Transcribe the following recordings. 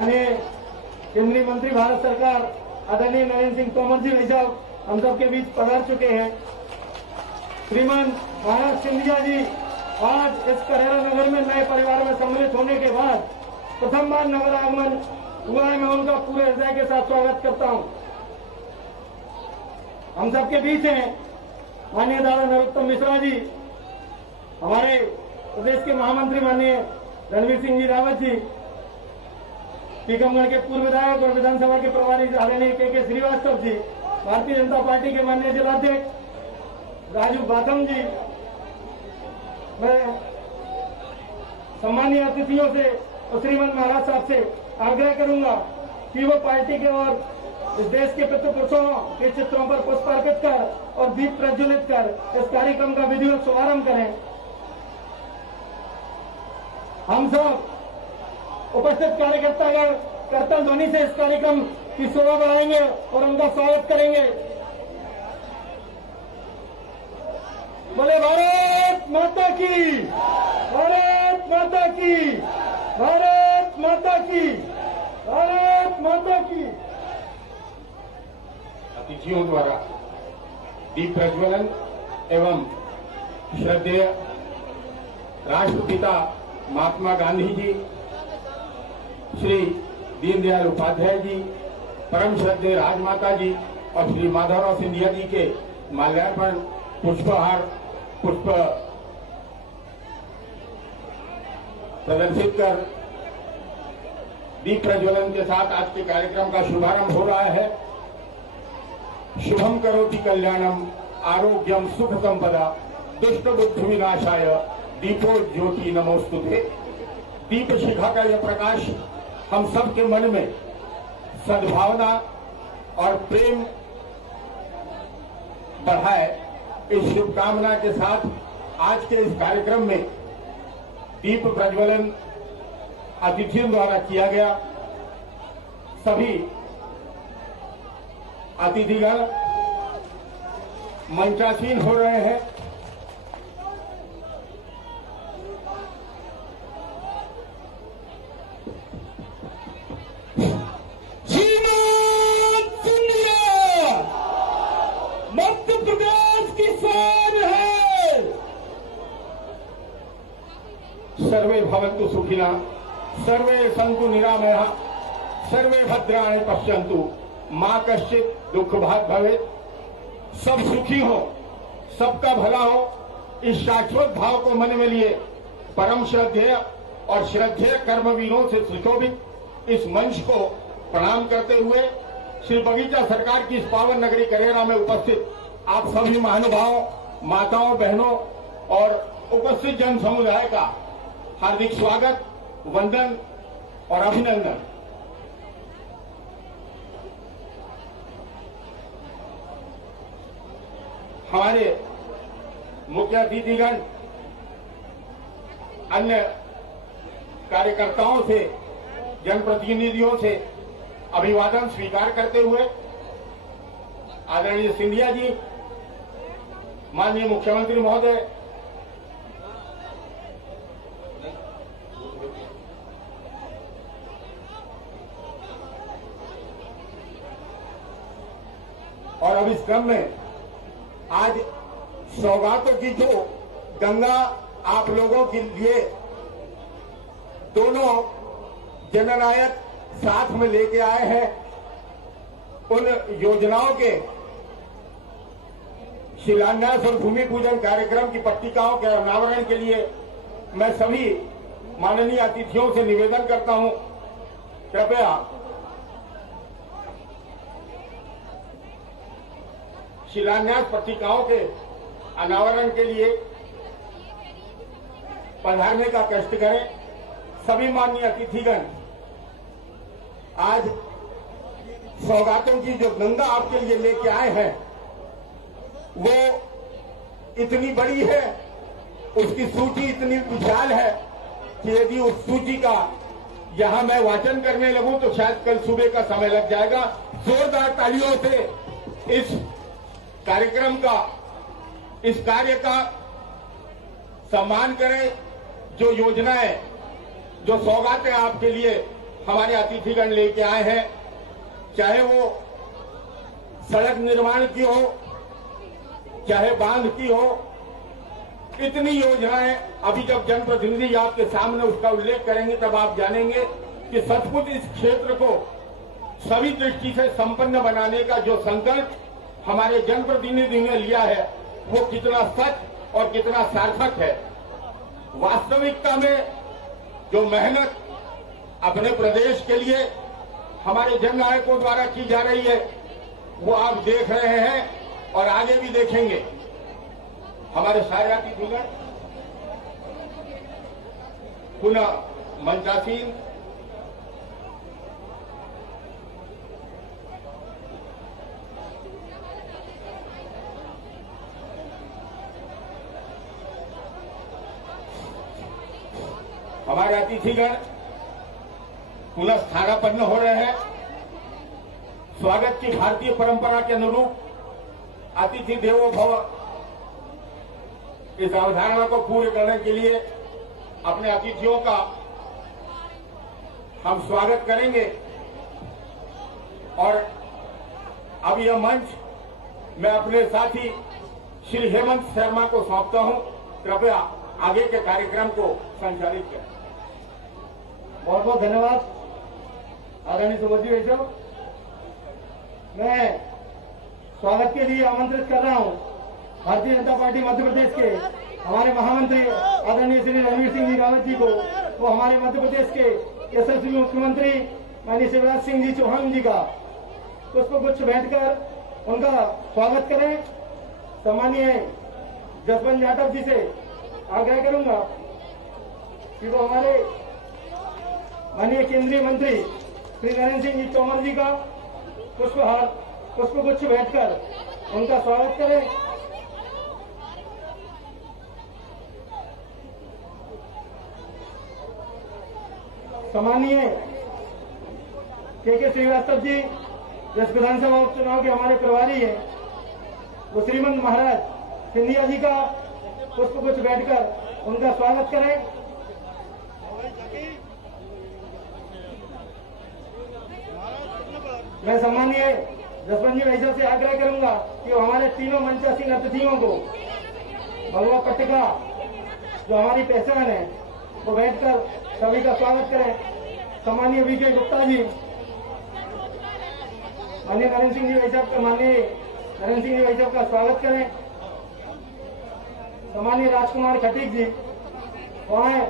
केंद्रीय मंत्री भारत सरकार आदरणीय नरेंद्र सिंह तोमर जी भाई साहब हम सबके बीच पधार चुके हैं। श्रीमान महाराज सिंधिया जी आज इस करेरा नगर में नए परिवार में सम्मिलित होने के बाद प्रथम बार नगर आगमन हुआ है। मैं उनका पूरे हृदय के साथ स्वागत करता हूं। हम सबके बीच हैं माननीय दादा नरोत्तम मिश्रा जी, हमारे प्रदेश के महामंत्री माननीय रणवीर सिंह जी रावत जी, टीकमगढ़ के पूर्व विधायक और विधानसभा के प्रभारी आदरणीय के श्रीवास्तव जी, भारतीय जनता पार्टी के माननीय जिलाध्यक्ष राजू बाथम जी। मैं सम्मानीय अतिथियों से और श्रीमान महाराज साहब से आग्रह करूंगा कि वो पार्टी के और इस देश के पितृ पुरुषों के चित्रों पर पुष्प अर्पित कर और दीप प्रज्वलित कर इस कार्यक्रम का विधिवत शुभारंभ करें। हम सब उपस्थित कार्यकर्तागण करतल ध्वनि से इस कार्यक्रम की शोभा बढ़ाएंगे और उनका स्वागत करेंगे। बोले भारत माता की, भारत माता की, भारत माता की, भारत माता की। अतिथियों द्वारा दीप प्रज्वलन एवं श्रद्धेय राष्ट्रपिता महात्मा गांधी जी, श्री दीनदयाल उपाध्याय जी, परम श्रद्धेय राजमाता जी और श्री माधवराव सिंधिया जी के माल्यार्पण पुष्पहार पुष्प प्रदर्शित कर दीप प्रज्वलन के साथ आज के कार्यक्रम का शुभारंभ हो रहा है। शुभम करोति कल्याणम आरोग्यम सुख संपदा दुष्ट बुद्धि विनाशाय दीपो ज्योति नमोस्तुते। दीप शिखा का यह प्रकाश हम सबके मन में सद्भावना और प्रेम बढ़ाए, इस शुभकामना के साथ आज के इस कार्यक्रम में दीप प्रज्वलन अतिथियों द्वारा किया गया। सभी अतिथिगण मंचासीन हो रहे हैं। मध्य प्रदेश की शान है। सर्वे भवन्तु सुखिनः, सर्वे सन्तु निरामयाः, सर्वे भद्राणि पश्यन्तु, मां कश्चित् दुख भाग भवेत्। सब सुखी हो, सबका भला हो, इस शाश्वत भाव को मन में लिए परम श्रद्धेय और श्रद्धेय कर्मवीरों से सुशोभित इस मंच को प्रणाम करते हुए श्री बगीचा सरकार की इस पावन नगरी करेरा में उपस्थित आप सभी महानुभावों, माताओं, बहनों और उपस्थित जन समुदाय का हार्दिक स्वागत, वंदन और अभिनंदन। हमारे मुख्य अतिथिगण अन्य कार्यकर्ताओं से, जनप्रतिनिधियों से अभिवादन स्वीकार करते हुए आदरणीय सिंधिया जी, माननीय मुख्यमंत्री महोदय, और अब इस क्रम में आज सौगातों की जो गंगा आप लोगों के लिए दोनों जननायक साथ में लेके आए हैं, उन योजनाओं के शिलान्यास और भूमि पूजन कार्यक्रम की पट्टिकाओं के अनावरण के लिए मैं सभी माननीय अतिथियों से निवेदन करता हूं, कृपया शिलान्यास पट्टिकाओं के अनावरण के लिए पधारने का कष्ट करें। सभी माननीय अतिथिगण आज सौगातों की जो गंगा आपके लिए लेके आए हैं वो इतनी बड़ी है, उसकी सूची इतनी विशाल है कि यदि उस सूची का यहां मैं वाचन करने लगूं तो शायद कल सुबह का समय लग जाएगा। जोरदार तालियों से इस कार्यक्रम का, इस कार्य का सम्मान करें। जो योजनाएं, जो सौगातें आपके लिए हमारे अतिथिगण लेके आए हैं, चाहे वो सड़क निर्माण की हो, चाहे बांध की हो, इतनी योजनाएं अभी जब जनप्रतिनिधि आपके सामने उसका उल्लेख करेंगे तब आप जानेंगे कि सचमुच इस क्षेत्र को सभी दृष्टि से संपन्न बनाने का जो संकल्प हमारे जनप्रतिनिधि ने लिया है वो कितना सच और कितना सार्थक है। वास्तविकता में जो मेहनत अपने प्रदेश के लिए हमारे जननायकों द्वारा की जा रही है वो आप देख रहे हैं और आगे भी देखेंगे। हमारे सारे अतिथिगण पुनः मंचासीन। हमारे अतिथिगण पुनः स्थानापन्न हो रहे हैं। स्वागत की भारतीय परंपरा के अनुरूप अतिथि देवो भव इस अवधारणा को पूर्ण करने के लिए अपने अतिथियों का हम स्वागत करेंगे और अब यह मंच मैं अपने साथी श्री हेमंत शर्मा को सौंपता हूं। कृपया आगे के कार्यक्रम को संचालित करें। बहुत बहुत धन्यवाद आदरणीय सुब्रत वैष्णव। मैं स्वागत के लिए आमंत्रित कर रहा हूं भारतीय जनता पार्टी मध्य प्रदेश के हमारे महामंत्री आदरणीय श्री रणवीर सिंह जी रावत जी को, वो हमारे मध्य प्रदेश के यशस्वी मुख्यमंत्री माननीय शिवराज सिंह जी चौहान जी का पुष्पगुच्छ भेंटकर उनका स्वागत करें। सम्मानीय जसवंत यादव जी से आग्रह करूंगा कि वो हमारे माननीय केंद्रीय मंत्री श्री नरेंद्र सिंह जी तोमर जी का पुष्पगुच्छ भेंटकर उनका स्वागत करें। सम्मानीय के श्रीवास्तव जी जिस विधानसभा उपचुनाव के हमारे प्रभारी हैं, वो श्रीमंत महाराज सिंधिया जी का पुष्पगुच्छ बैठकर उनका स्वागत करें। मैं सम्मानीय जसवंत जी वैष्णव से आग्रह करूंगा कि वो हमारे तीनों मंचासीन अतिथियों को भगवा पट्टिका जो हमारी पहचान है वो बैठकर सभी का स्वागत करें। सम्मानीय विजय गुप्ता जी, माननीय नरेंद्र सिंह जी वैष्णव का स्वागत करें। सम्मानीय राजकुमार खटीक जी वहाँ हैं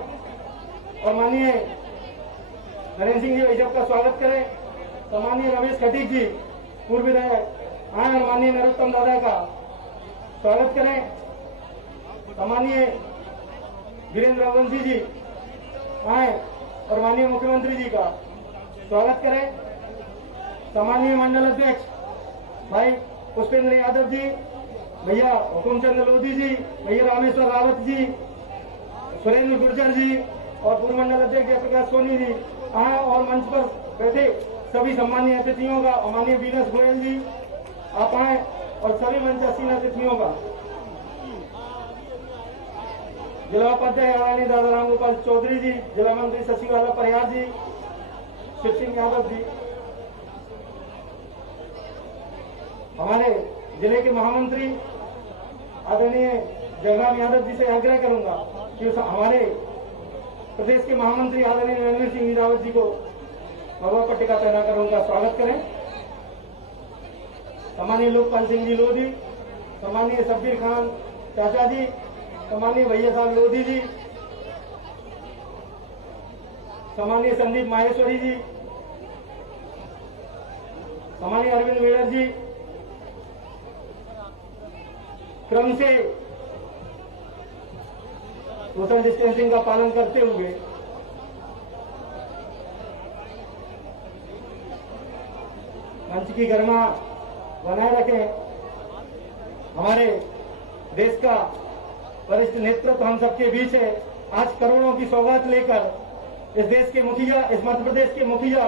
और माननीय नरेंद्र सिंह जी वैष्णव का स्वागत करें। सम्मानीय रमेश खटीक जी पूर्व विधायक आए और माननीय नरोत्तम दादा का स्वागत करें। सम्मानीय वीरेंद्र रघुवंशी जी आए और माननीय मुख्यमंत्री जी का स्वागत करें। सम्मानीय मंडल अध्यक्ष भाई पुष्पेंद्र यादव जी, भैया हुकुमचंद लोधी जी, भैया रामेश्वर रावत जी, सुरेंद्र गुर्जर जी और पूर्व मंडल अध्यक्ष जयप्रकाश सोनी जी आए और मंच पर बैठे सभी सम्मानीय अतिथियों का, माननीय वीनस गोयल जी आप आए और सभी मंचासीन अतिथियों का, जिला उपाध्यक्ष आदरणीय दादा राम गोपाल चौधरी जी, जिला मंत्री शशिकाला परिहार जी, शिव सिंह यादव जी, हमारे जिले के महामंत्री आदरणीय जयराम यादव जी से आग्रह करूंगा कि हमारे प्रदेश के महामंत्री आदरणीय रणवीर सिंह रावत जी को भगवा पट्टिका पहनाकर उनका स्वागत करें। सम्मानीय लोकपाल सिंह जी लोधी, सम्मानीय शब्बीर खान चाचा जी, सम्मानीय भैया साहब लोधी जी, सम्मानीय संदीप माहेश्वरी जी, सम्मानीय अरविंद वेड़र जी, क्रम से सोशल डिस्टेंसिंग का पालन करते हुए मंच की गरिमा बनाए रखें। हमारे देश का वरिष्ठ नेतृत्व हम सबके बीच है। आज करोड़ों की सौगात लेकर इस देश के मुखिया, इस मध्य प्रदेश के मुखिया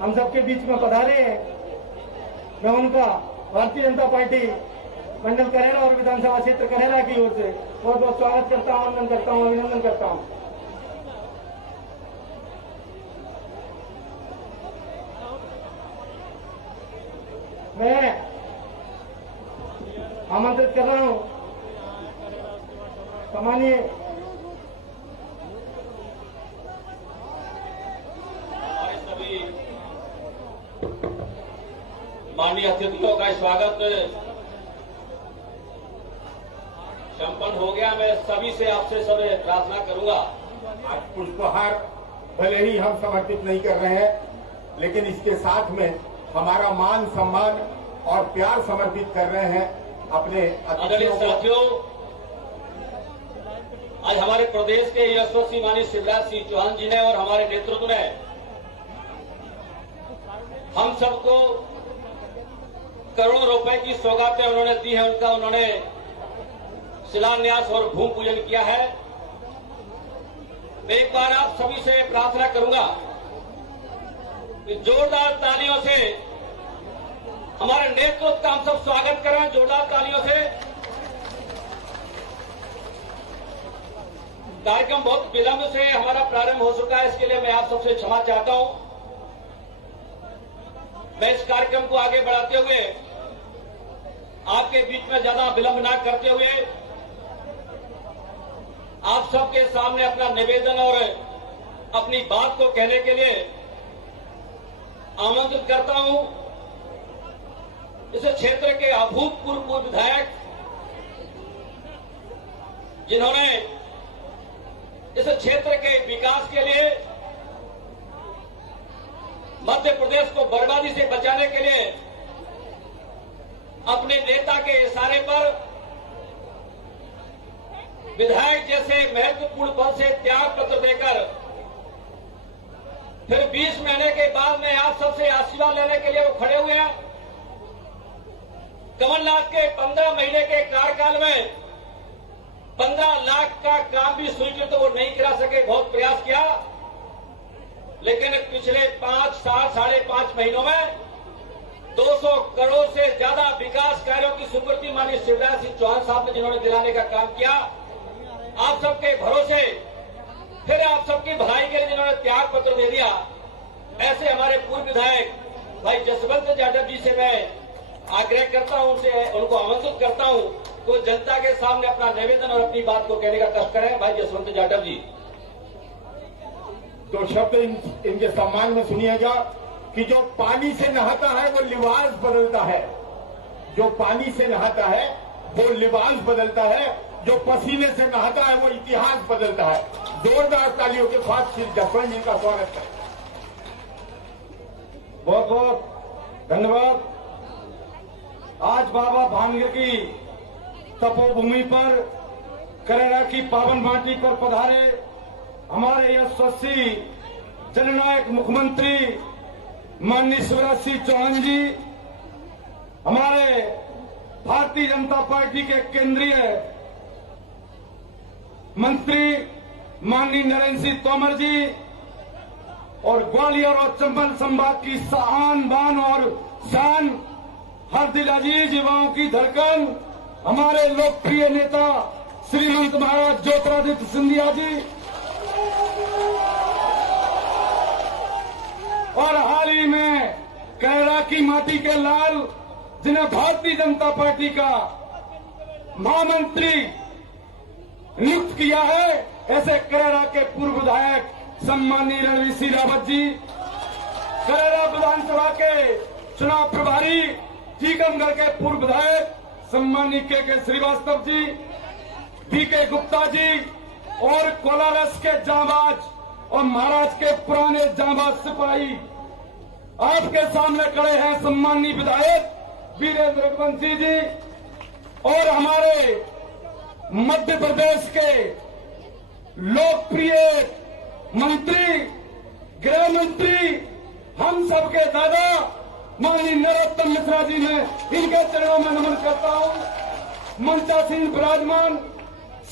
हम सबके बीच में पधारे हैं। मैं उनका भारतीय जनता पार्टी मंडल करेला और विधानसभा क्षेत्र करेला की ओर से बहुत बहुत स्वागत करता हूं, वंदन करता हूं, अभिनंदन करता हूं। मैं आमंत्रित कर रहा हूं सम्मानीय हमारे सभी माननीय अतिथियों का स्वागत संपन्न हो गया। मैं सभी से आपसे सब प्रार्थना करूंगा। आज पुष्पहार भले ही हम समर्पित नहीं कर रहे हैं, लेकिन इसके साथ में हमारा मान सम्मान और प्यार समर्पित कर रहे हैं अपने आदरणीय अतिथियों को। साथियों, आज हमारे प्रदेश के यशस्वी माननीय शिवराज सिंह चौहान जी ने और हमारे नेतृत्व ने हम सबको करोड़ों रुपए की सौगातें उन्होंने दी है। उन्होंने शिलान्यास और भूमि पूजन किया है। मैं एक बार आप सभी से प्रार्थना करूंगा कि जोरदार तालियों से हमारे नेतृत्व का हम सब स्वागत करें। जोरदार तालियों से। कार्यक्रम बहुत विलंब से हमारा प्रारंभ हो चुका है, इसके लिए मैं आप सबसे क्षमा चाहता हूं। मैं इस कार्यक्रम को आगे बढ़ाते हुए आपके बीच में ज्यादा विलंब न करते हुए आप सबके सामने अपना निवेदन और अपनी बात को कहने के लिए आमंत्रित करता हूं। इस क्षेत्र के अभूतपूर्व विधायक जिन्होंने इस क्षेत्र के विकास के लिए, मध्य प्रदेश को बर्बादी से बचाने के लिए अपने नेता के इशारे पर विधायक जैसे महत्वपूर्ण पद से त्याग पत्र देकर फिर 20 महीने के बाद में आप सबसे आशीर्वाद लेने के लिए वो खड़े हुए हैं। कमलनाथ के 15 महीने के कार्यकाल में 15 लाख का काम भी स्वीकृत वो नहीं करा सके। बहुत प्रयास किया, लेकिन पिछले 5 महीनों में 200 करोड़ से ज्यादा विकास कार्यों की स्वीकृति माननीय शिवराज सिंह चौहान साहब ने जिन्होंने दिलाने का काम किया। आप सबके भरोसे फिर आप सबकी भलाई के लिए जिन्होंने त्याग पत्र दे दिया, ऐसे हमारे पूर्व विधायक भाई जसवंत यादव जी से मैं आग्रह करता हूं, उनको आमंत्रित करता हूं तो जनता के सामने अपना निवेदन और अपनी बात को कहने का कष्ट करें। भाई जसवंत यादव जी। तो शब्द इनके सम्मान में सुनिएगा कि जो पानी से नहाता है वो लिबास बदलता है, जो पानी से नहाता है वो लिबास बदलता है, जो पसीने से नहाता है वो इतिहास बदलता है। जोरदार तालियों के साथ श्री जसवंत जी का स्वागत है। बहुत बहुत धन्यवाद। आज बाबा भानगढ़ की तपोभूमि पर, करेरा की पावन माटी पर पधारे हमारे यशस्वी जननायक मुख्यमंत्री माननीय शिवराज सिंह चौहान जी, हमारे भारतीय जनता पार्टी के केंद्रीय मंत्री माननीय नरेंद्र सिंह तोमर जी और ग्वालियर और चंबल संभाग की शान बान और शान, हर दिल अजीज युवाओं की धड़कन हमारे लोकप्रिय नेता श्रीमंत महाराज ज्योतिरादित्य सिंधिया जी, और हाल ही में करेरा की माटी के लाल जिन्हें भारतीय जनता पार्टी का महामंत्री नियुक्त किया है, ऐसे करेरा के पूर्व विधायक सम्मानीय रणवीर सिंह रावत जी, करेरा विधानसभा के चुनाव प्रभारी टीकमगढ़ के पूर्व विधायक सम्मानीय के श्रीवास्तव जी, बीके गुप्ता जी और कोलारस के जांबाज और महाराज के पुराने जांबाज सिपाही आपके सामने खड़े हैं सम्मानीय विधायक वीरेंद्र रघुवंशी जी और हमारे मध्य प्रदेश के लोकप्रिय मंत्री, गृह मंत्री, हम सबके दादा माननीय नरोत्तम मिश्रा जी ने, इनके चरणों में नमन करता हूं। मंचासीन विराजमान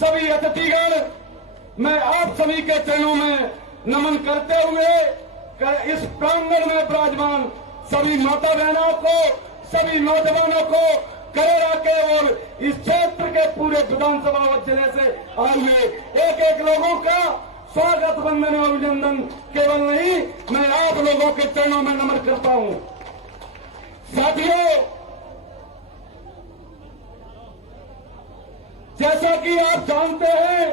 सभी अतिथिगण, मैं आप सभी के चरणों में नमन करते हुए इस प्रांगण में विराजमान सभी माता बहनों को, सभी नौजवानों को, करेरा के और इस क्षेत्र के पूरे विधानसभा जिले से आए हुए एक एक लोगों का स्वागत, वंदन और अभिनंदन केवल नहीं, मैं आप लोगों के चरणों में नमन करता हूं। साथियों, जैसा कि आप जानते हैं,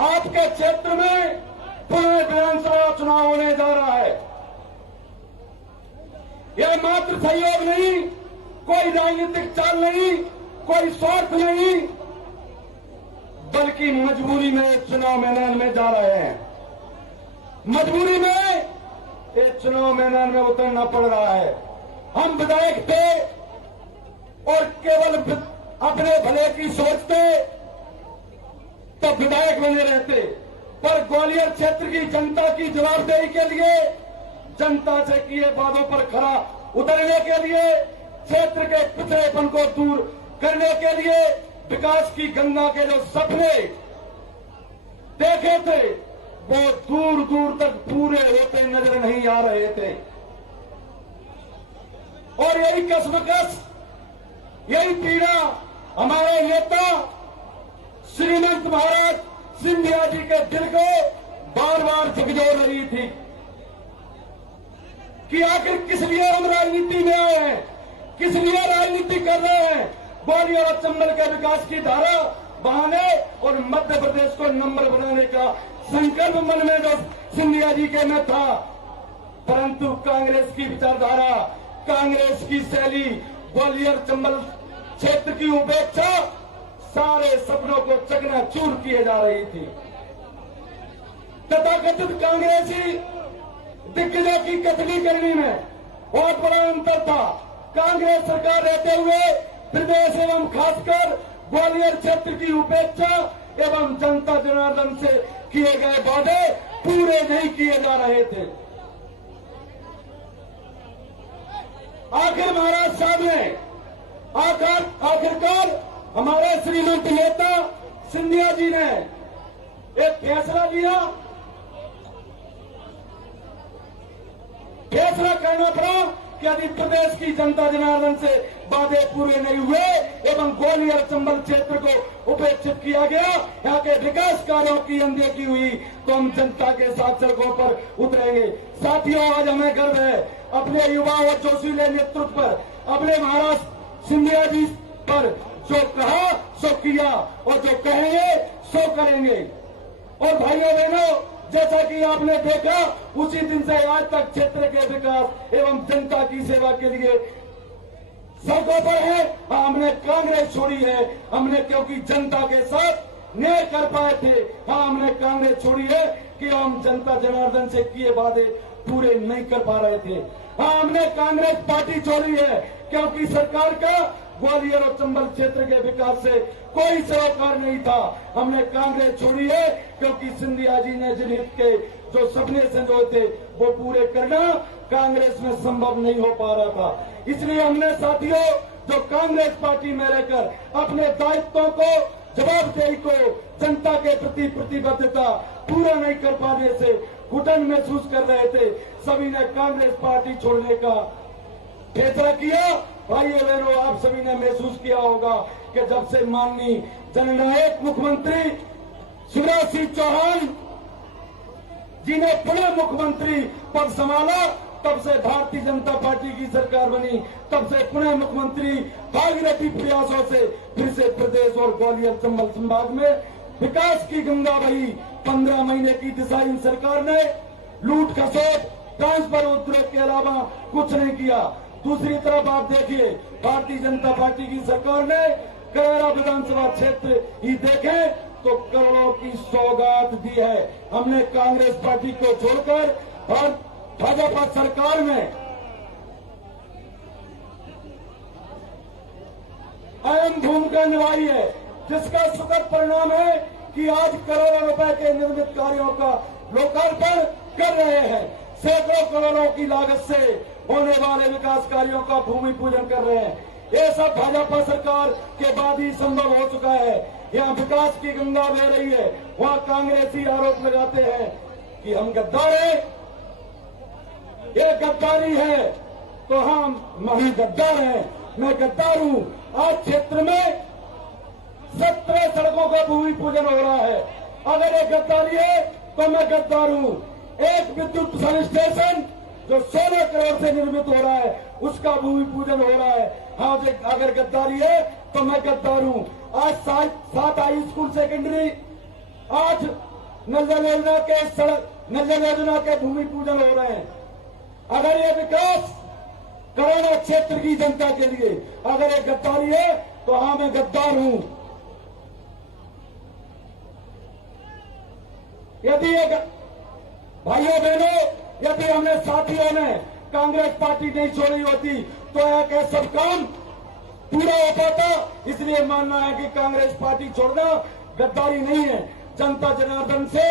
आपके क्षेत्र में पुनः विधानसभा चुनाव होने जा रहा है। यह मात्र सहयोग नहीं, कोई राजनीतिक चाल नहीं, कोई स्वार्थ नहीं, बल्कि मजबूरी में चुनाव मैदान में जा रहे हैं। मजबूरी में इस चुनाव मैदान में उतरना पड़ रहा है। हम विधायक थे और केवल अपने भले की सोचते तो विधायक बने रहते, पर ग्वालियर क्षेत्र की जनता की जवाबदेही के लिए, जनता से किए वादों पर खरा उतरने के लिए, क्षेत्र के पिछड़ेपन को दूर करने के लिए, विकास की गंगा के जो सपने देखे थे वो दूर दूर तक पूरे होते नजर नहीं आ रहे थे। और यही कसमकस, यही पीड़ा हमारे नेता श्रीमंत महाराज सिंधिया जी के दिल को बार बार झकझोर रही थी कि आखिर किस लिए हम राजनीति में आए हैं, किस लिए राजनीति कर रहे हैं। ग्वालियर और चंबल के विकास की धारा बहाने और मध्य प्रदेश को नंबर बनाने का संकल्प मन में जो सिंधिया जी के में था, परंतु कांग्रेस की विचारधारा, कांग्रेस की शैली, ग्वालियर चंबल क्षेत्र की उपेक्षा सारे सपनों को चकनाचूर किए जा रही थी। तथाकथित कांग्रेसी दिग्गजों की कथनी करनी में बहुत बड़ा अंतर था। कांग्रेस सरकार रहते हुए प्रदेश एवं खासकर ग्वालियर क्षेत्र की उपेक्षा एवं जनता जनार्दन से किए गए वादे पूरे नहीं किए जा रहे थे। आखिर महाराज साहब ने आखिरकार हमारे श्रीमंत नेता सिंधिया जी ने एक फैसला लिया, फैसला करना पड़ा कि यदि प्रदेश की जनता जनार्दन से वादे पूरे नहीं हुए एवं ग्वालियर चंबल क्षेत्र को उपेक्षित किया गया, यहाँ के विकास कार्यों की अनदेखी हुई, तो हम जनता के साथ सड़कों पर उतरेंगे। साथियों, आज हमें गर्व है अपने युवा और जोशीले नेतृत्व पर, अपने महाराज सिंधिया जी पर। जो कहा सो किया और जो कहेंगे सो करेंगे। और भाइयों बहनों, जैसा कि आपने देखा, उसी दिन से आज तक क्षेत्र के विकास एवं जनता की सेवा के लिए सड़कों पर है। हमने कांग्रेस छोड़ी है, हमने क्योंकि जनता के साथ न्याय कर पाए थे। हमने कांग्रेस छोड़ी है कि हम जनता जनार्दन से किए वादे पूरे नहीं कर पा रहे थे। हमने कांग्रेस पार्टी छोड़ी है क्योंकि सरकार का ग्वालियर और चंबल क्षेत्र के विकास से कोई सरोकार नहीं था। हमने कांग्रेस छोड़ी है क्योंकि सिंधिया जी ने जनहित के जो सपने संजोए थे वो पूरे करना कांग्रेस में संभव नहीं हो पा रहा था। इसलिए हमने साथियों, जो कांग्रेस पार्टी में रहकर अपने दायित्वों को, जवाबदेही को, जनता के प्रति प्रतिबद्धता पूरा नहीं कर पाने से घुटन महसूस कर रहे थे, सभी ने कांग्रेस पार्टी छोड़ने का फैसला किया। भाइयों बहनों, आप सभी ने महसूस किया होगा कि जब से माननीय जननायक मुख्यमंत्री शिवराज सिंह चौहान जी ने पुनः मुख्यमंत्री पद संभाला, तब से भारतीय जनता पार्टी की सरकार बनी, तब से पुनः मुख्यमंत्री भागीरथी प्रयासों से फिर से प्रदेश और ग्वालियर चंबल संभाग में विकास की गंगा बही। 15 महीने की दिशाहीन सरकार ने लूट खसोट, ट्रांसफर उद्योग के अलावा कुछ नहीं किया। दूसरी तरफ आप देखिए, भारतीय जनता पार्टी की सरकार ने करेरा विधानसभा क्षेत्र ही देखें तो करोड़ों की सौगात दी है। हमने कांग्रेस पार्टी को छोड़कर भाजपा सरकार में अहम भूमिका निभाई है, जिसका सुखद परिणाम है कि आज करोड़ों रुपए के निर्मित कार्यों का लोकार्पण कर रहे हैं। सैकड़ों करोड़ों की लागत से होने वाले विकास कार्यों का भूमि पूजन कर रहे हैं। ये सब भाजपा सरकार के बाद ही संभव हो चुका है। यहाँ विकास की गंगा बह रही है, वहाँ कांग्रेसी आरोप लगाते हैं कि हम गद्दार हैं। ये गद्दारी है तो हम गद्दार हैं, मैं गद्दार हूँ। आज क्षेत्र में 17 सड़कों का भूमि पूजन हो रहा है। अगर ये गद्दारी है तो मैं गद्दार हूँ। एक विद्युत सब स्टेशन जो 16 करोड़ से निर्मित हो रहा है, उसका भूमि पूजन हो रहा है। हाँ, अगर गद्दारी है तो मैं गद्दार हूं। आज 7 हाई स्कूल सेकेंडरी, आज नल योजना के भूमि पूजन हो रहे हैं। अगर ये विकास करोड़ों क्षेत्र की जनता के लिए अगर ये गद्दारी है तो हाँ, मैं गद्दार हूं। यदि ये भाइयों बहनों, यदि हमने साथियों ने कांग्रेस पार्टी नहीं छोड़ी होती तो यह सब काम पूरा हो पाता। इसलिए मानना है कि कांग्रेस पार्टी छोड़ना गद्दारी नहीं है, जनता जनार्दन से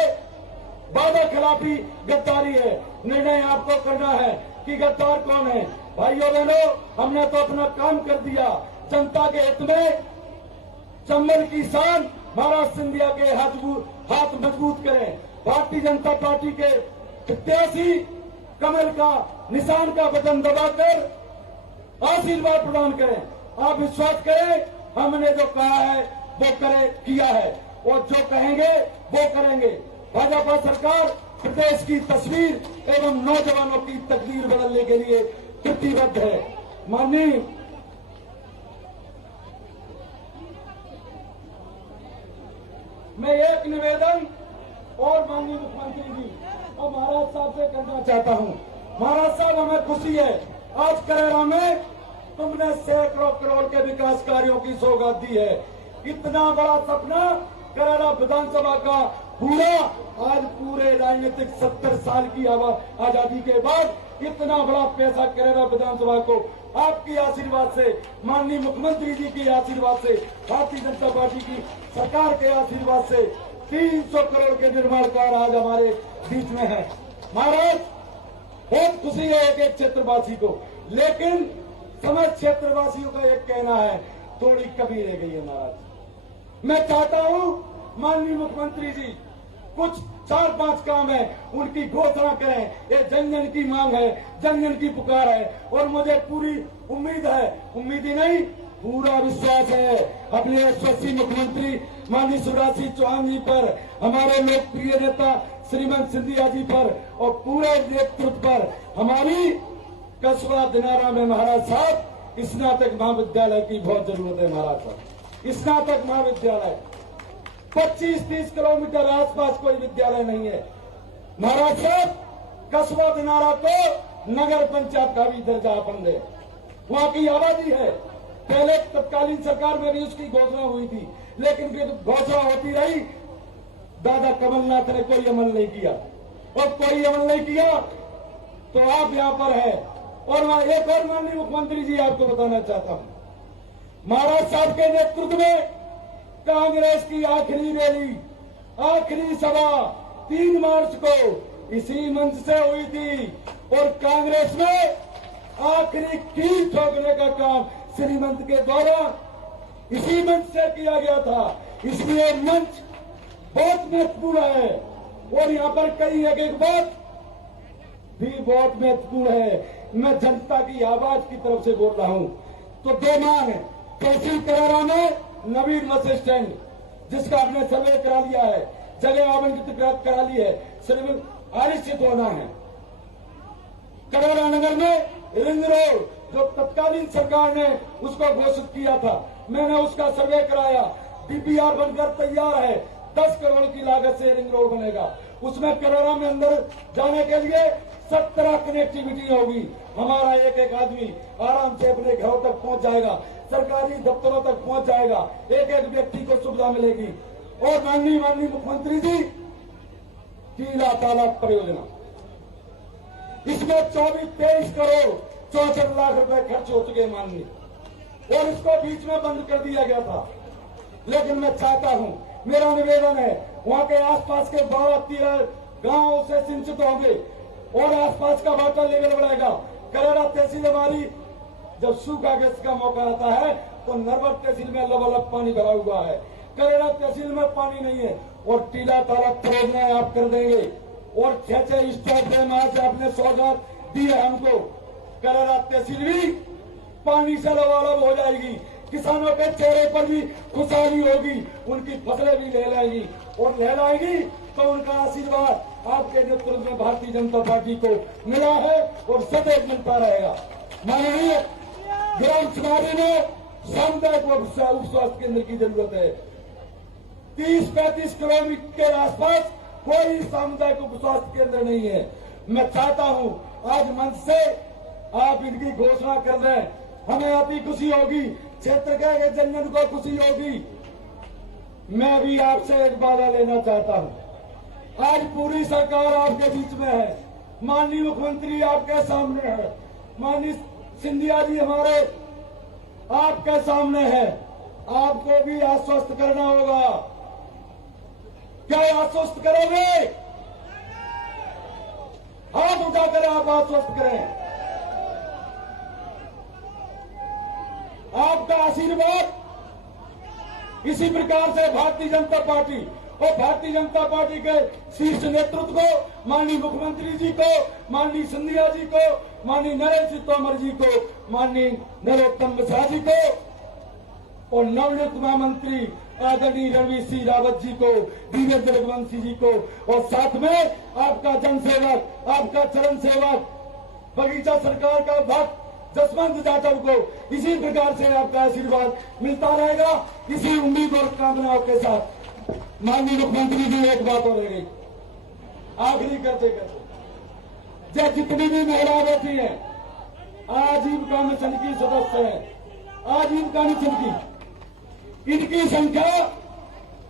वादा खिलाफी गद्दारी है। निर्णय आपको करना है कि गद्दार कौन है। भाइयों बहनों, हमने तो अपना काम कर दिया। जनता के हित में चंबल की शान महाराज सिंधिया के हाथ मजबूत करें। भारतीय जनता पार्टी के प्रत्याशी कमल का निशान का बटन दबाकर आशीर्वाद प्रदान करें। आप विश्वास करें, हमने जो कहा है वो किया है और जो कहेंगे वो करेंगे। भाजपा सरकार प्रदेश की तस्वीर एवं नौजवानों की तकदीर बदलने के लिए प्रतिबद्ध है। माननीय मैं एक निवेदन और माननीय मुख्यमंत्री जी और महाराज साहब से करना चाहता हूं। महाराज साहब, हमें खुशी है आज करेरा में तुमने सैकड़ों करोड़ के विकास कार्यों की सौगात दी है। इतना बड़ा सपना करेरा विधानसभा का पूरा, आज पूरे राजनीतिक 70 साल की आजादी के बाद इतना बड़ा पैसा करेरा विधानसभा को आपकी आशीर्वाद से, माननीय मुख्यमंत्री जी के आशीर्वाद से, भारतीय जनता पार्टी की सरकार के आशीर्वाद से 300 करोड़ के निर्माण कार्य आज हमारे बीच में है। महाराज, बहुत खुशी है एक क्षेत्रवासी को, लेकिन समस्त क्षेत्रवासियों का एक कहना है, थोड़ी कमी रह गई है। महाराज, मैं चाहता हूं माननीय मुख्यमंत्री जी कुछ 4-5 काम है उनकी घोषणा करें। ये जन जन की मांग है, जन जन की पुकार है और मुझे पूरी उम्मीद है, उम्मीद ही नहीं पूरा विश्वास है अपने यशस्वी मुख्यमंत्री माननीय शिवराज सिंह चौहान जी पर, हमारे लोकप्रिय नेता श्रीमंत सिंधिया जी पर और पूरे नेतृत्व पर। हमारी कस्बा दिनारा में महाराज साहब स्नातक महाविद्यालय की बहुत जरूरत है। महाराज साहब, स्नातक महाविद्यालय 25-30 किलोमीटर आसपास कोई विद्यालय नहीं है। महाराज साहब, कस्बा दिनारा को नगर पंचायत का भी दर्जा अपन दे। वहां की आबादी है, पहले तत्कालीन सरकार में भी उसकी घोषणा हुई थी, लेकिन फिर घोषणा होती रही, दादा कमलनाथ ने कोई अमल नहीं किया और कोई अमल नहीं किया तो आप यहां पर है। और मैं एक और माननीय मुख्यमंत्री जी आपको बताना चाहता हूं, महाराज साहब के नेतृत्व में कांग्रेस की आखिरी रैली, आखिरी सभा 3 मार्च को इसी मंच से हुई थी और कांग्रेस में आखिरी कील ठोकने का काम श्रीमंत के द्वारा इसी मंच से किया गया था। इसलिए मंच बहुत महत्वपूर्ण है और यहाँ पर कई एक बात भी बहुत महत्वपूर्ण है। मैं जनता की आवाज की तरफ से बोल रहा हूं। तो 2 मांग है, तहसील करेरा में नवीन बस स्टैंड जिसका आपने सर्वे करा लिया है, जगह आवंटित करा ली है, सिर्फ आरक्षित होना है। करेरा नगर में रिंग रोड जो तत्कालीन सरकार ने उसको घोषित किया था, मैंने उसका सर्वे कराया, डीपीआर बनकर तैयार है। 10 करोड़ की लागत से रिंग रोड बनेगा। उसमें करेरा में अंदर जाने के लिए 17 कनेक्टिविटी होगी। हमारा एक आदमी आराम से अपने घरों तक पहुंच जाएगा, सरकारी दफ्तरों तक पहुंच जाएगा, एक व्यक्ति को सुविधा मिलेगी। और माननीय मुख्यमंत्री जी, टीला तालाब परियोजना, इसमें 23 करोड़ 64 लाख रुपए खर्च हो चुके हैं माननीय, और इसको बीच में बंद कर दिया गया था। लेकिन मैं चाहता हूं, मेरा निवेदन है, वहां के आसपास के 12-13 गांव से सिंचित होंगे और आसपास का वाटर लेवल बढ़ेगा। करेरा तहसील हमारी जब सूखा ग्रस्त का मौका आता है तो नरवर तहसील में लबालब पानी भरा हुआ है, करेरा तहसील में पानी नहीं है। और टीला तालाब परियोजना आप कर देंगे और 6 स्टॉप डैम आज आपने सौगात दी है हमको। करेरा तहसील भी पानी से लबालब हो जाएगी, किसानों के चेहरे पर भी खुशहाली होगी, उनकी फसलें भी लहलाएंगी और लहलाएंगी तो उनका आशीर्वाद आपके नेतृत्व में भारतीय जनता पार्टी को मिला है और सदैव मिलता रहेगा। माननीय ग्राम चुनावी में सामुदायिक उप स्वास्थ्य केंद्र की जरूरत है। 30-35 किलोमीटर के आसपास कोई सामुदायिक उप स्वास्थ्य केंद्र नहीं है। मैं चाहता हूं आज मंच से आप इनकी घोषणा कर दें, हमें अति खुशी होगी, क्षेत्र के जनजन को खुशी होगी। मैं भी आपसे एक वादा लेना चाहता हूं। आज पूरी सरकार आपके बीच में है, माननीय मुख्यमंत्री आपके सामने है, माननीय सिंधिया जी हमारे आपके सामने है। आपको भी आश्वस्त करना होगा। क्या आश्वस्त करोगे? हाथ उठाकर आप आश्वस्त करें। आपका आशीर्वाद इसी प्रकार से भारतीय जनता पार्टी और भारतीय जनता पार्टी के शीर्ष नेतृत्व को, माननीय मुख्यमंत्री जी को, माननीय सिंधिया जी को, माननीय नरेंद्र सिंह तोमर जी को, माननीय नरोत्तम मिश्रा जी को और नवनियुक्त महामंत्री आदरणीय रणवीर सिंह रावत जी को, देवेंद्र रघुवंशी जी को और साथ में आपका जनसेवक, आपका चरण सेवक, बगीचा सरकार का भक्त जसवंत जाटव को इसी प्रकार से आपका आशीर्वाद मिलता रहेगा। इसी उम्मीद और कामनाओं के साथ माननीय मुख्यमंत्री जी एक बात और रह गई, आखिरी करते करते, जितनी भी महिला बैठी है आजीविका मिशन की सदस्य है, आजीविका मिशन की, इनकी संख्या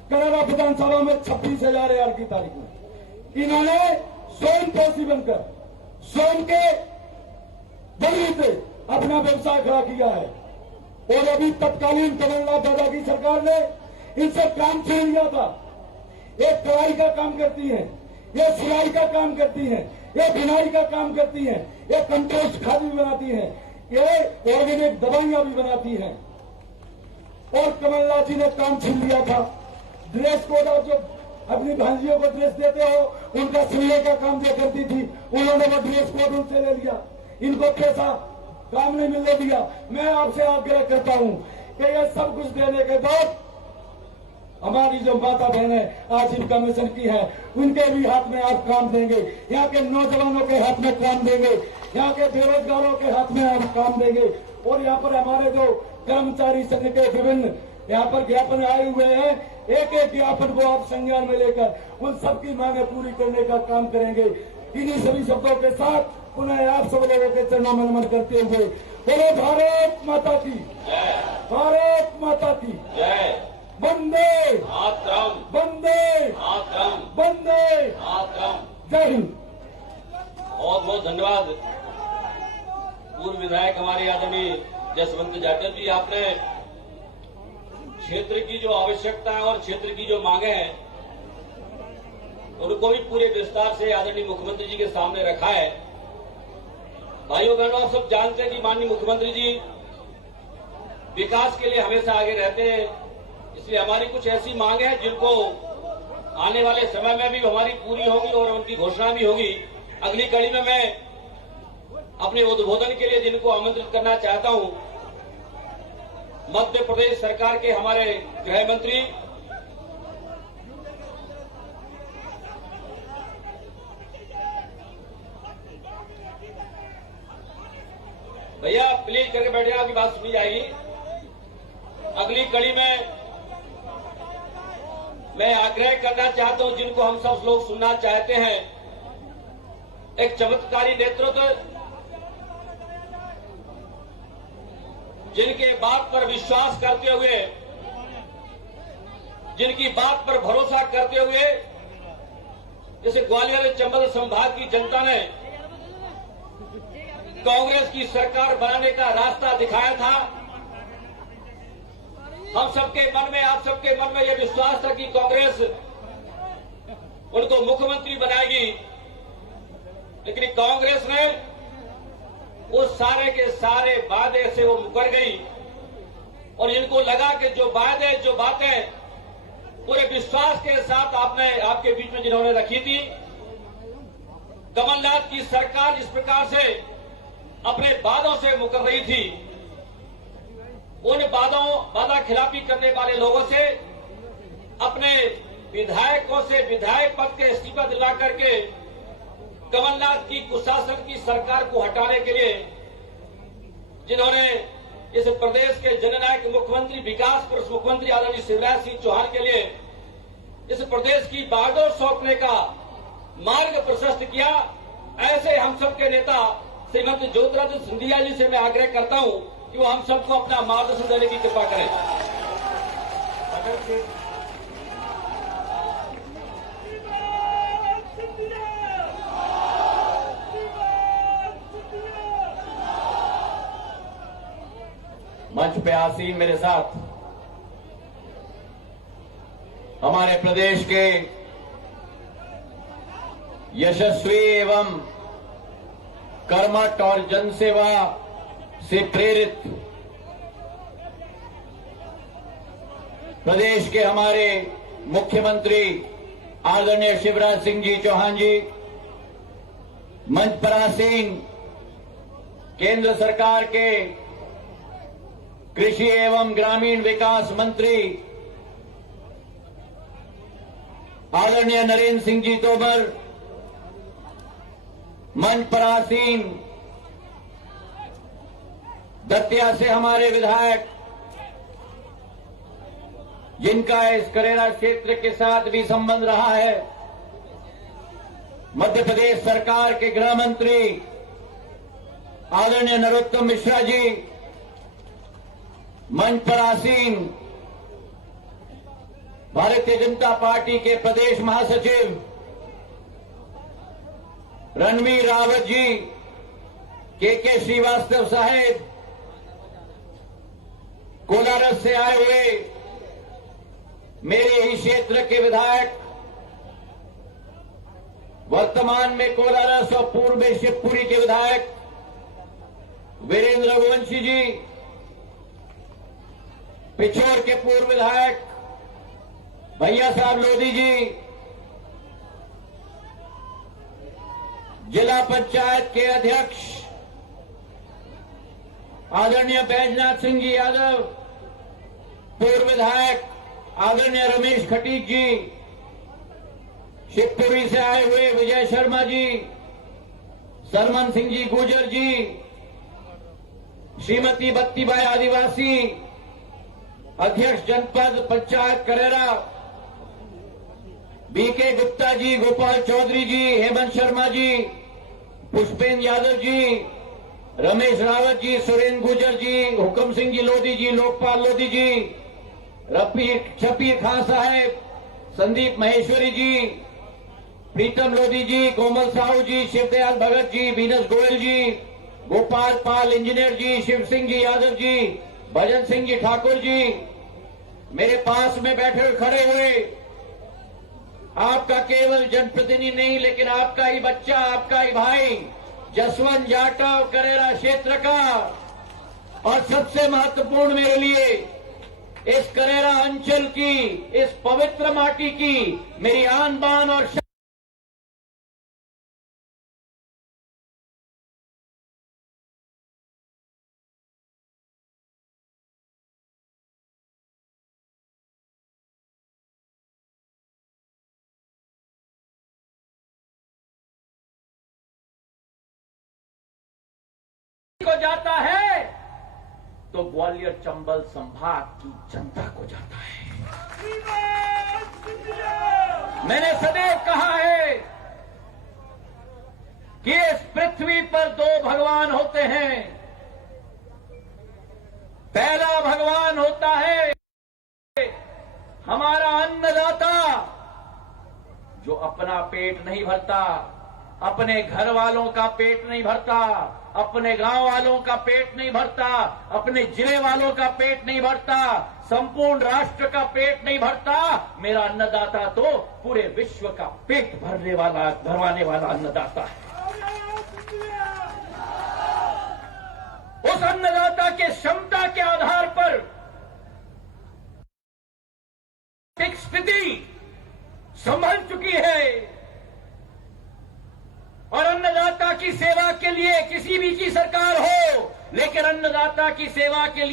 करेला विधानसभा में 26,000 की तारीख में इन्होंने स्वयं पोषी बनकर स्वयं के जरिए से अपना व्यवसाय खड़ा किया है। और अभी तत्कालीन कमलनाथ दादा की सरकार ने इनसे काम छीन लिया था। ये कढ़ाई का काम करती है, ये सिलाई का काम करती है, ये बुनाई का काम करती है, ये कंपोस्ट खाद भी बनाती है, ये ऑर्गेनिक दवाइयां भी बनाती हैं। और कमलनाथ जी ने काम छीन लिया था। ड्रेस कोड आप जो अपनी भांजियों को ड्रेस देते हो, उनका सिलने का काम जो करती थी, उन्होंने वो ड्रेस कोड उनसे ले लिया। इनको पैसा काम नहीं मिलने दिया। मैं आपसे आग्रह करता हूं कि ये सब कुछ देने के बाद हमारी जो माता बहनें आजीविका मिशन की है, उनके भी हाथ में आप काम देंगे, यहाँ के नौजवानों के हाथ में काम देंगे, यहाँ के बेरोजगारों के हाथ में आप काम देंगे। और यहाँ पर हमारे जो कर्मचारी संघ के विभिन्न यहाँ पर ज्ञापन आए हुए हैं, एक एक ज्ञापन को आप संज्ञान में लेकर उन सबकी मांगे पूरी करने का काम करेंगे। इन्हीं सभी शब्दों के साथ पुनः आप सब लोगों के चरणों में नमन करते हुए बोलो भारत माता की, भारत माता की जय। वंदे मातरम, वंदे मातरम, वंदे मातरम। जय हिंद। बहुत बहुत धन्यवाद पूर्व विधायक हमारे आदरणीय जसवंत जाटव जी। आपने क्षेत्र की जो आवश्यकता है और क्षेत्र की जो मांगे हैं उनको भी पूरे विस्तार से आदरणीय मुख्यमंत्री जी के सामने रखा है। भाइयों बहनों, आप सब जानते हैं कि माननीय मुख्यमंत्री जी विकास के लिए हमेशा आगे रहते हैं। इसलिए हमारी कुछ ऐसी मांगे हैं जिनको आने वाले समय में भी हमारी पूरी होगी और उनकी घोषणा भी होगी। अगली कड़ी में मैं अपने उद्बोधन के लिए जिनको आमंत्रित करना चाहता हूं, मध्य प्रदेश सरकार के हमारे गृह मंत्री भैया प्लीज करके बैठे, आपकी बात सुनी जाएगी। अगली कड़ी में मैं आग्रह करना चाहता हूं जिनको हम सब लोग सुनना चाहते हैं, एक चमत्कारी नेतृत्व, जिनके बात पर विश्वास करते हुए, जिनकी बात पर भरोसा करते हुए, जैसे ग्वालियर चंबल संभाग की जनता ने कांग्रेस की सरकार बनाने का रास्ता दिखाया था। हम सबके मन में, आप सबके मन में यह विश्वास था कि कांग्रेस उनको मुख्यमंत्री बनाएगी, लेकिन कांग्रेस ने उस सारे के सारे वादे से वो मुकर गई और इनको लगा कि जो वादे, जो बातें पूरे विश्वास के साथ आपने आपके बीच में जिन्होंने रखी थी, कमलनाथ की सरकार जिस प्रकार से अपने वादों से मुकर रही थी, उन वादा खिलाफी करने वाले लोगों से, अपने विधायकों से विधायक पद के इस्तीफा दिला करके कमलनाथ की कुशासन की सरकार को हटाने के लिए जिन्होंने इस प्रदेश के जननायक मुख्यमंत्री, विकास पुरुष मुख्यमंत्री आदरणीय शिवराज सिंह चौहान के लिए इस प्रदेश की बागडोर सौंपने का मार्ग प्रशस्त किया। ऐसे हम सबके नेता श्रीमती ज्योतिरादित्य सिंधिया जी से मैं आग्रह करता हूं कि वो हम सबको अपना मार्गदर्शन देने की कृपा करें। मंच पे आसीन मेरे साथ हमारे प्रदेश के यशस्वी एवं कर्मठ और जनसेवा से प्रेरित प्रदेश के हमारे मुख्यमंत्री आदरणीय शिवराज सिंह जी चौहान जी, मंच पर आसीन केंद्र सरकार के कृषि एवं ग्रामीण विकास मंत्री आदरणीय नरेंद्र सिंह जी तोमर, मंच पर आसीन दतिया से हमारे विधायक जिनका इस करेरा क्षेत्र के साथ भी संबंध रहा है, मध्य प्रदेश सरकार के गृह मंत्री आदरणीय नरोत्तम मिश्रा जी, मंच पर आसीन भारतीय जनता पार्टी के प्रदेश महासचिव रणवीर रावत जी, के श्रीवास्तव साहेब, कोलारस से आए हुए मेरे ही क्षेत्र के विधायक, वर्तमान में कोलारस और पूर्व में शिवपुरी के विधायक वीरेंद्र रघुवंशी जी, पिछोर के पूर्व विधायक भैया साहब लोधी जी, जिला पंचायत के अध्यक्ष आदरणीय बैजनाथ सिंह जी यादव, पूर्व विधायक आदरणीय रमेश खटीक जी, शिवपुरी से आए हुए विजय शर्मा जी, सरमन सिंह जी गुर्जर जी, श्रीमती बत्तीबाई आदिवासी, अध्यक्ष जनपद पंचायत करेरा बीके गुप्ता जी, गोपाल चौधरी जी, हेमंत शर्मा जी, पुष्पेंद्र यादव जी, रमेश रावत जी, सुरेंद्र गुर्जर जी, हुक्म सिंह जी लोधी जी, लोकपाल लोधी जी, शफीर खान साहेब, संदीप महेश्वरी जी, प्रीतम लोधी जी, कोमल साहू जी, शिवदयाल भगत जी, वीनस गोयल जी, गोपाल पाल इंजीनियर जी, शिव सिंह जी यादव जी, भजन सिंह जी ठाकुर जी, मेरे पास में बैठे खड़े हुए आपका केवल जनप्रतिनिधि नहीं लेकिन आपका ही बच्चा, आपका ही भाई जसवंत जाटव करेरा क्षेत्र का, और सबसे महत्वपूर्ण मेरे लिए इस करेरा अंचल की, इस पवित्र माटी की मेरी आन बान और को जाता है तो ग्वालियर चंबल संभाग की जनता को जाता है। मैंने सदैव कहा है कि इस पृथ्वी पर दो भगवान होते हैं। पहला भगवान होता है हमारा अन्नदाता, जो अपना पेट नहीं भरता, अपने घर वालों का पेट नहीं भरता, अपने गांव वालों का पेट नहीं भरता, अपने जिले वालों का पेट नहीं भरता, संपूर्ण राष्ट्र का पेट नहीं भरता। मेरा अन्नदाता तो पूरे विश्व का पेट भरने वाला, भरवाने वाला अन्नदाता है। उस अन्नदाता के क्षमता के आधार पर एक स्थिति संभल चुकी है और अन्नदाता की सेवा के लिए किसी भी की सरकार हो, लेकिन अन्नदाता की सेवा के लिए